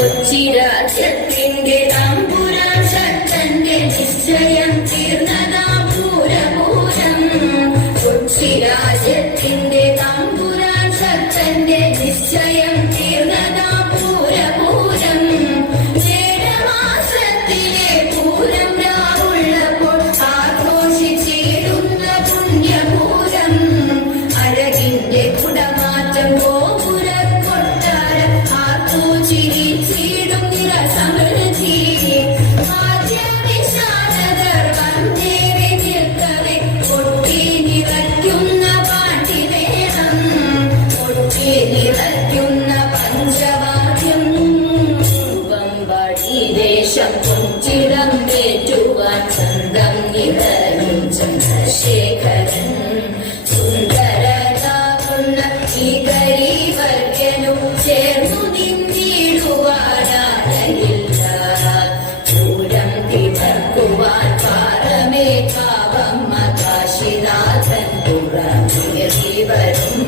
കൊച്ചിരാജ്യത്തിന്റെ തമ്പുരാൻ ശക്തന്റെ നിശ്ചയം തീർന്നതാ പൂരപൂരം. കൊച്ചിരാജ്യത്തിന്റെ തമ്പുരാൻ ശക്തന്റെ നിശ്ചയം തീർന്നതാ പൂരപൂരം. ജേഠമാസത്തിലെ പൂരം രാവുള്ളപ്പോൾ ആഘോഷിച്ചിടുന്ന പുണ്യപൂരം. അഴകിന്റെ കുടമാറ്റം ഗോപുര കൊട്ടാരം ആർക്കു ചിരിച്ചിടും നിറസമൃദ്ധി. വാദ്യവിശാരദർ വന്നേറി നിൽക്കവേ കൊട്ടി നിറയ്ക്കുന്ന പാട്ടിമേളം. കൊട്ടി നിറയ്ക്കുന്ന പഞ്ചവാദ്യം. വമ്പാടി ദേശം കൊഞ്ചിടം ഏറ്റുവാൻ ചന്തം നിറയും ചന്ദ്രശേഖരൻ. സുന്ദരതാകുന്ന ഈ ഗരീവർഗനും ചേർന്നു നിന്നിടുവാനായില്ല. പൂരം തിമർക്കുവാൻ പാറമേ കാവമ്മ കാശിനാഥൻ പുറമേറി വരും.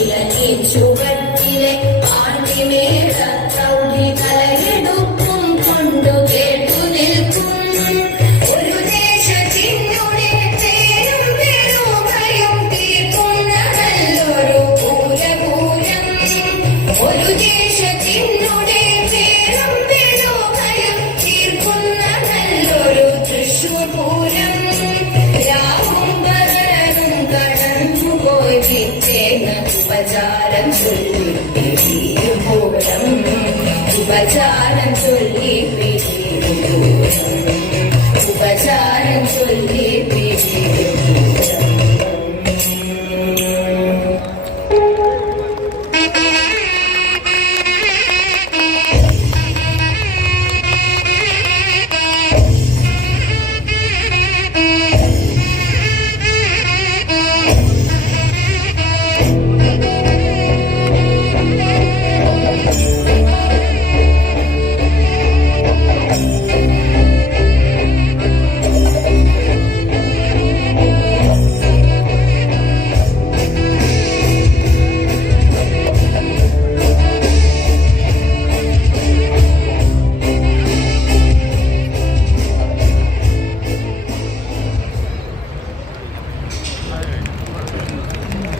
ഇലനീൻ ചുവട്ടിലെ പാണ്ടിമേഘ പ്രൗഢി കല